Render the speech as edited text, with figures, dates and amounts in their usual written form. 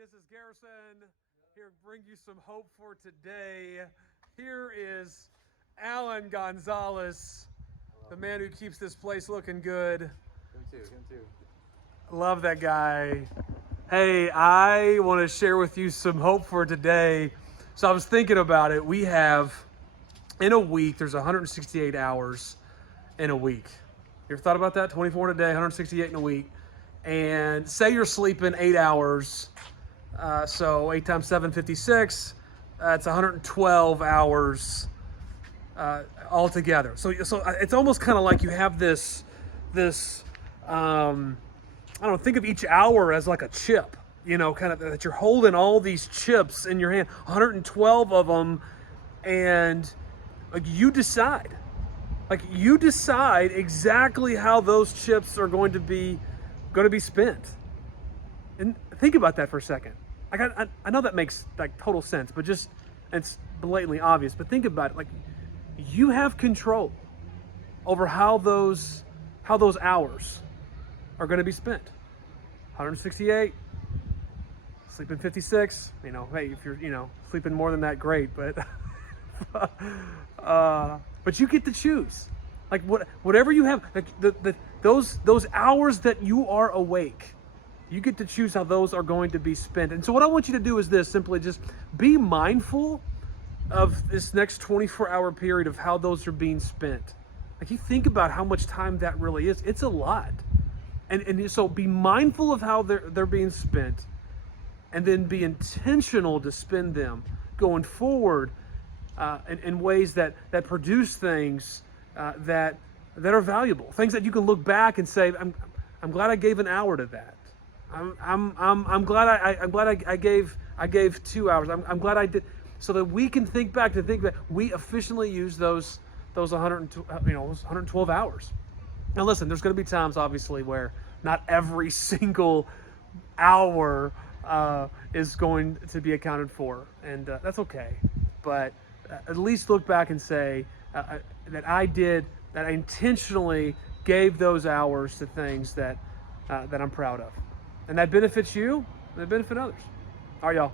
This is Garrison here to bring you some hope for today. Here is Alan Gonzalez, the man who keeps this place looking good. Him too. Love that guy. Hey, I want to share with you some hope for today. So I was thinking about it. We have, in a week, there's 168 hours in a week. You ever thought about that? 24 in a day, 168 in a week. And say you're sleeping 8 hours. So 8 times 7, 56. That's 112 hours altogether. So it's almost kind of like you have this I don't know, think of each hour as like a chip, you know, kind of that you're holding all these chips in your hand, 112 of them, and like you decide exactly how those chips are going to be spent. And think about that for a second. I know that makes like total sense, but just, it's blatantly obvious, but think about it. Like, you have control over how those hours are going to be spent. 168, sleeping 56. You know, hey, if you're, you know, sleeping more than that, great. But but you get to choose. Like whatever you have, like those hours that you are awake, you get to choose how those are going to be spent. And so what I want you to do is this: simply just be mindful of this next 24-hour period of how those are being spent. Like, you think about how much time that really is. It's a lot. And so be mindful of how they're being spent, and then be intentional to spend them going forward in ways that produce things that are valuable, things that you can look back and say, I'm glad I gave an hour to that. I'm glad I gave 2 hours. I'm glad I did, so that we can think back that we efficiently use those 112 hours. Now listen, there's going to be times, obviously, where not every single hour is going to be accounted for, and that's okay. But at least look back and say that I intentionally gave those hours to things that I'm proud of, and that benefits you, and that benefit others. All right, y'all.